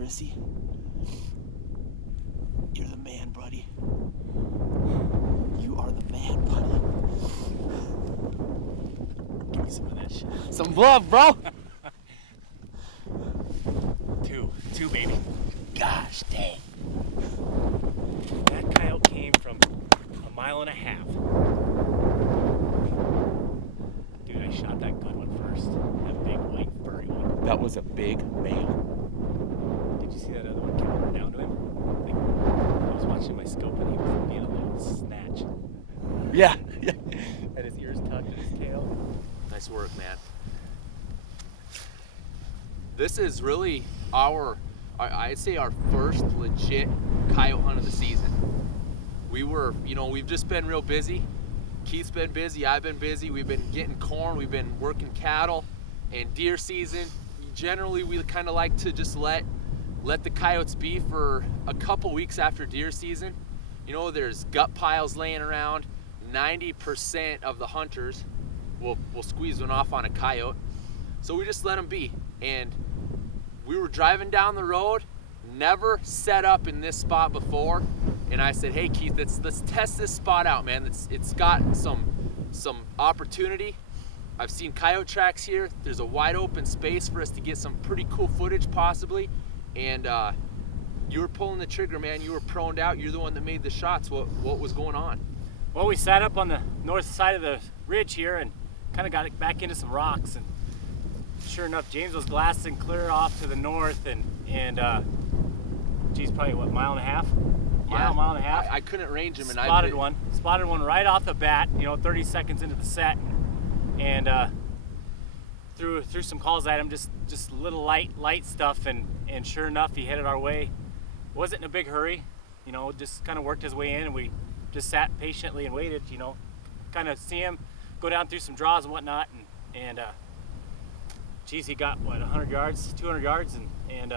Rissy. You're the man, buddy. You are the man, buddy. Give me some of that shit. Some love, bro. Two, baby. Gosh dang. That coyote came from 1.5 miles. Dude, I shot that good one first. That big white furry one. That was a big male. Did you see that other one coming down to him? Like, I was watching my scope and he was being a little snatch. Yeah. Had his ears tucked in his tail. Nice work, man. This is really I'd say our first legit coyote hunt of the season. We've just been real busy. Keith's been busy, I've been busy. We've been getting corn, we've been working cattle, and deer season. Generally, we kind of like to just let the coyotes be for a couple weeks after deer season. There's gut piles laying around. 90% of the hunters will squeeze one off on a coyote. So we just let them be. And we were driving down the road, never set up in this spot before. And I said, hey Keith, let's test this spot out, man. It's got some opportunity. I've seen coyote tracks here. There's a wide open space for us to get some pretty cool footage possibly. And you were pulling the trigger, man. You were proned out. You're the one that made the shots. What was going on? Well, we sat up on the north side of the ridge here and kind of got it back into some rocks. And sure enough, James was glassing clear off to the north and geez, probably what, 1.5 miles? Mile and a half. I couldn't range him, and spotted one right off the bat. 30 seconds into the set, and threw some calls at him, just little light stuff, and sure enough, he headed our way. Wasn't in a big hurry, just kind of worked his way in, and we just sat patiently and waited. Kind of see him go down through some draws and whatnot, and geez, he got what, 100 yards, 200 yards, and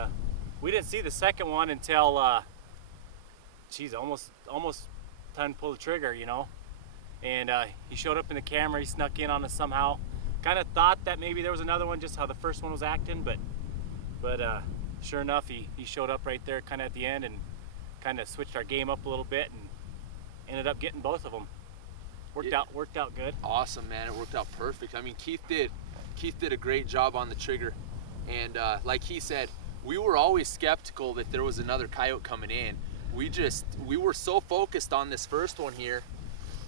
we didn't see the second one until. Geez, almost time to pull the trigger, and he showed up in the camera. He snuck in on us somehow. Kind of thought that maybe there was another one, just how the first one was acting, but sure enough, he showed up right there kind of at the end and kind of switched our game up a little bit and ended up getting both of them. Worked out good. Awesome, man. It worked out perfect. I mean, Keith did a great job on the trigger, and like he said, we were always skeptical that there was another coyote coming in. We were so focused on this first one here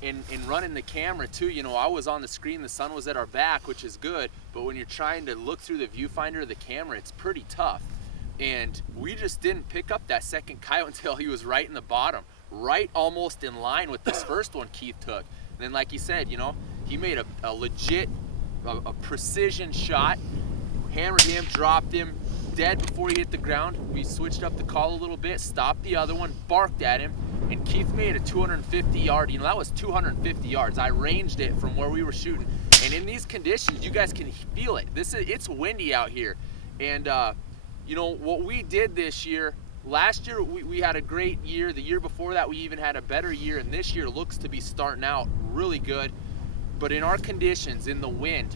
and running the camera too. I was on the screen, the sun was at our back, which is good, but when you're trying to look through the viewfinder of the camera, it's pretty tough. And we just didn't pick up that second coyote until he was right in the bottom, right almost in line with this first one Keith took. And then like he said, he made a legit, a precision shot, hammered him, dropped him, dead before he hit the ground. We switched up the call a little bit, stopped the other one, barked at him, and Keith made a 250 yard. That was 250 yards. I ranged it from where we were shooting, and in these conditions, you guys can feel it. It's windy out here, and what we did this year. Last year we had a great year. The year before that we even had a better year, and this year looks to be starting out really good. But in our conditions, in the wind,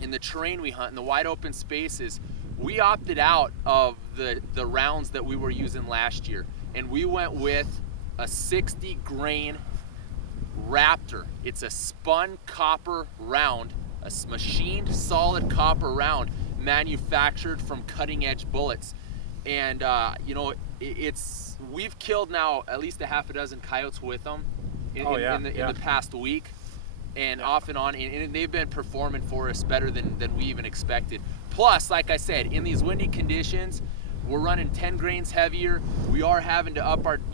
in the terrain we hunt, in the wide open spaces, we opted out of the rounds that we were using last year, and we went with a 60 grain Raptor. It's a spun copper round, a machined solid copper round manufactured from cutting edge bullets. And we've killed now at least a half a dozen coyotes with them in the past week, and off and on, and they've been performing for us better than we even expected. Plus, like I said, in these windy conditions, we're running 10 grains heavier. We are having to up our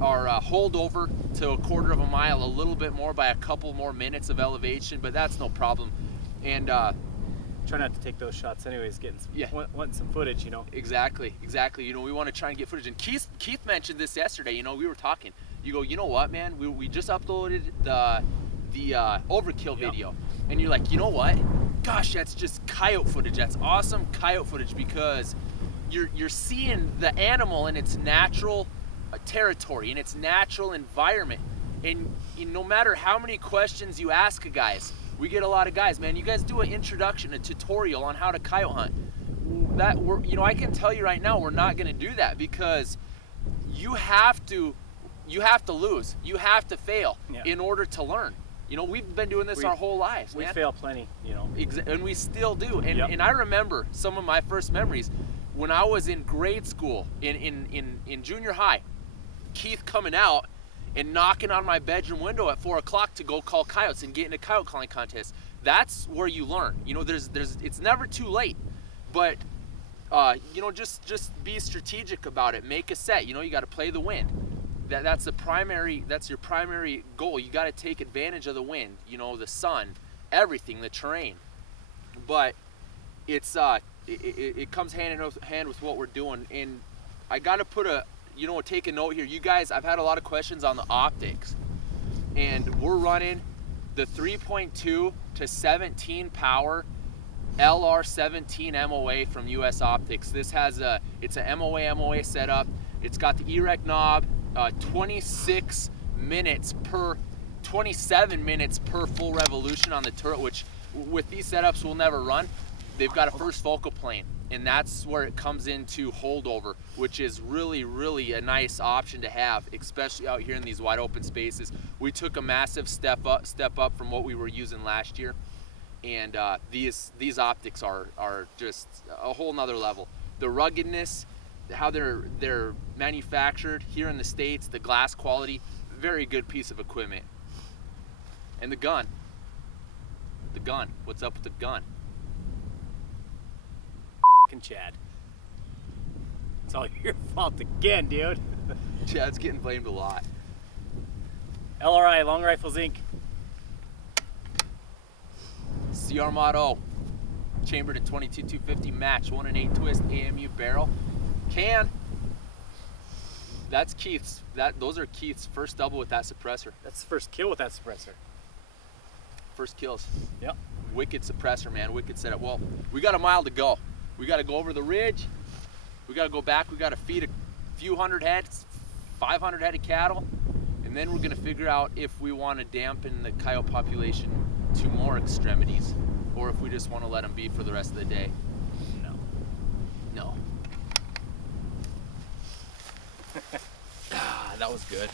holdover to 1/4 mile a little bit more by a couple more minutes of elevation, but that's no problem. And try not to take those shots anyways, wanting some footage, Exactly. We want to try and get footage. And Keith mentioned this yesterday. We were talking. You go, you know what, man? We just uploaded the overkill video, and you're like, you know what? Gosh, that's just coyote footage. That's awesome coyote footage, because you're seeing the animal in its natural territory, in its natural environment. And no matter how many questions you ask guys, we get a lot of guys, man, you guys do an introduction, a tutorial on how to coyote hunt. that we're, you know, I can tell you right now, we're not going to do that, because you have to lose, you have to fail in order to learn. You know, we've been doing this our whole lives, we man. fail plenty, you know. And we still do. And I remember some of my first memories when I was in grade school, in junior high. Keith coming out and knocking on my bedroom window at 4 o'clock to go call coyotes and get in a coyote calling contest. That's where you learn. You know, it's never too late. But you know, just be strategic about it. Make a set. You know, you got to play the wind. That's your primary goal. You got to take advantage of the wind, you know, the sun, everything, the terrain. But it's it comes hand in hand with what we're doing. And I got to put take a note here. You guys, I've had a lot of questions on the optics, and we're running the 3.2 to 17 power LR17 MOA from US Optics. This has it's a MOA setup. It's got the erect knob, 27 minutes per full revolution on the turret, which with these setups we'll never run. They've got a first focal plane, and that's where it comes into holdover, which is really a nice option to have, especially out here in these wide open spaces. We took a massive step up from what we were using last year, and these optics are just a whole nother level. The ruggedness, how they're manufactured here in the States, the glass quality, very good piece of equipment. And the gun, what's up with the gun? Chad. It's all your fault again, dude. Chad's getting blamed a lot. LRI, Long Rifles Inc. CR Motto, chambered at 22-250 match, 1 and 8 twist AMU barrel. That's Keith's. Those are Keith's first double with that suppressor. That's the first kill with that suppressor. First kills. Yep. Wicked suppressor, man. Wicked setup. Well, we got a mile to go. We got to go over the ridge. We got to go back. We got to feed a few hundred heads, 500 head of cattle, and then we're going to figure out if we want to dampen the coyote population to more extremities, or if we just want to let them be for the rest of the day. No. That was good.